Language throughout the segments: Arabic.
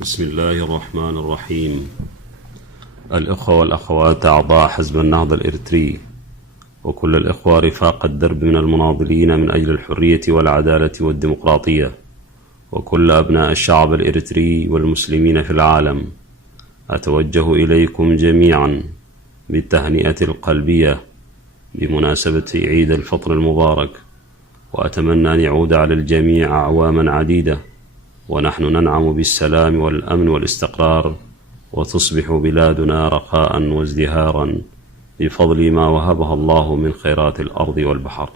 بسم الله الرحمن الرحيم. الإخوة والأخوات أعضاء حزب النهضة الإريتري وكل الإخوة رفاق الدرب من المناضلين من أجل الحرية والعدالة والديمقراطية، وكل أبناء الشعب الإريتري والمسلمين في العالم، أتوجه إليكم جميعا بالتهنئة القلبية بمناسبة عيد الفطر المبارك، وأتمنى أن يعود على الجميع أعواما عديدة ونحن ننعم بالسلام والأمن والاستقرار، وتصبح بلادنا رخاء وازدهارا بفضل ما وهبها الله من خيرات الأرض والبحر.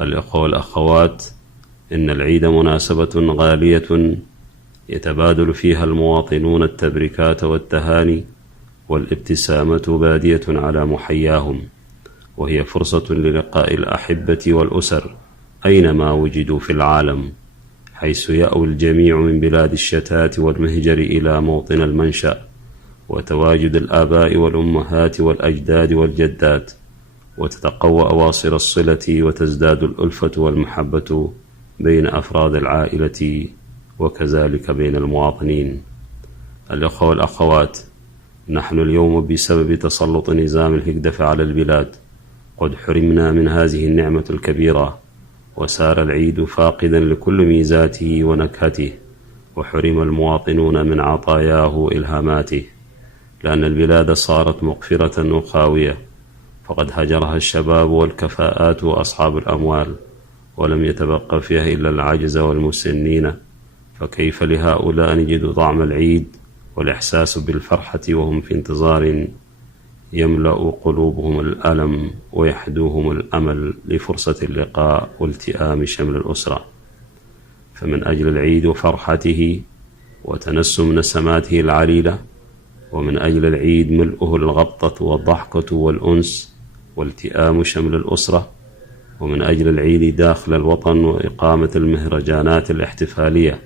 الإخوة والأخوات، إن العيد مناسبة غالية يتبادل فيها المواطنون التبريكات والتهاني، والابتسامة بادية على محياهم، وهي فرصة للقاء الأحبة والأسر أينما وجدوا في العالم، حيث يأوي الجميع من بلاد الشتات والمهجر إلى موطن المنشأ، وتواجد الآباء والأمهات والأجداد والجدات، وتتقوى أواصر الصلة وتزداد الألفة والمحبة بين أفراد العائلة وكذلك بين المواطنين. الأخوة والأخوات، نحن اليوم بسبب تسلط نظام الهجدف على البلاد قد حرمنا من هذه النعمة الكبيرة، وسار العيد فاقدا لكل ميزاته ونكهته، وحرم المواطنون من عطاياه وإلهاماته، لأن البلاد صارت مقفرة وخاوية، فقد هجرها الشباب والكفاءات وأصحاب الأموال، ولم يتبقى فيها إلا العجز والمسنين، فكيف لهؤلاء أن يجدوا طعم العيد والإحساس بالفرحة وهم في انتظار يملأ قلوبهم الألم ويحدوهم الأمل لفرصة اللقاء والتئام شمل الأسرة؟ فمن أجل العيد وفرحته وتنسم نسماته العليلة، ومن أجل العيد ملؤه الغبطة والضحكة والأنس والتئام شمل الأسرة، ومن أجل العيد داخل الوطن وإقامة المهرجانات الاحتفالية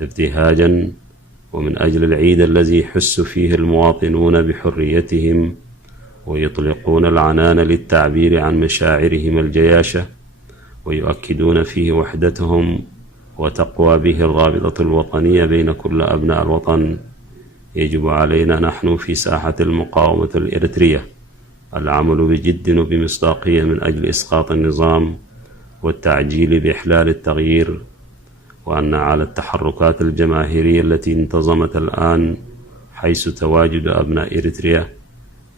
ابتهاجا، ومن أجل العيد الذي يحس فيه المواطنون بحريتهم ويطلقون العنان للتعبير عن مشاعرهم الجياشة، ويؤكدون فيه وحدتهم وتقوى به الرابطة الوطنية بين كل أبناء الوطن، يجب علينا نحن في ساحة المقاومة الإريترية العمل بجد وبمصداقية من أجل إسقاط النظام والتعجيل بإحلال التغيير، وأن على التحركات الجماهيرية التي انتظمت الآن حيث تواجد أبناء إريتريا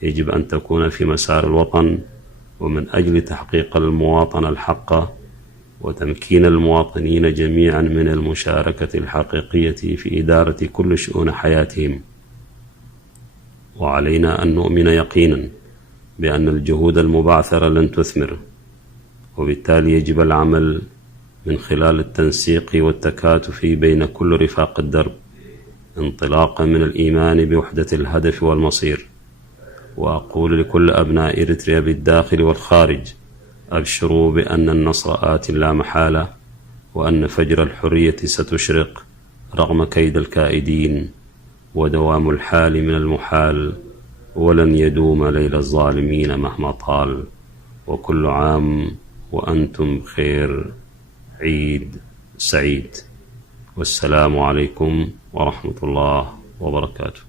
يجب أن تكون في مسار الوطن، ومن أجل تحقيق المواطنة الحقة وتمكين المواطنين جميعا من المشاركة الحقيقية في إدارة كل شؤون حياتهم. وعلينا أن نؤمن يقينا بأن الجهود المبعثرة لن تثمر، وبالتالي يجب العمل من خلال التنسيق والتكاتف بين كل رفاق الدرب، انطلاقا من الإيمان بوحدة الهدف والمصير. وأقول لكل أبناء إريتريا بالداخل والخارج: أبشروا بأن النصر آت لا محالة، وأن فجر الحرية ستشرق رغم كيد الكائدين، ودوام الحال من المحال، ولن يدوم ليل الظالمين مهما طال. وكل عام وأنتم بخير، عيد سعيد، والسلام عليكم ورحمة الله وبركاته.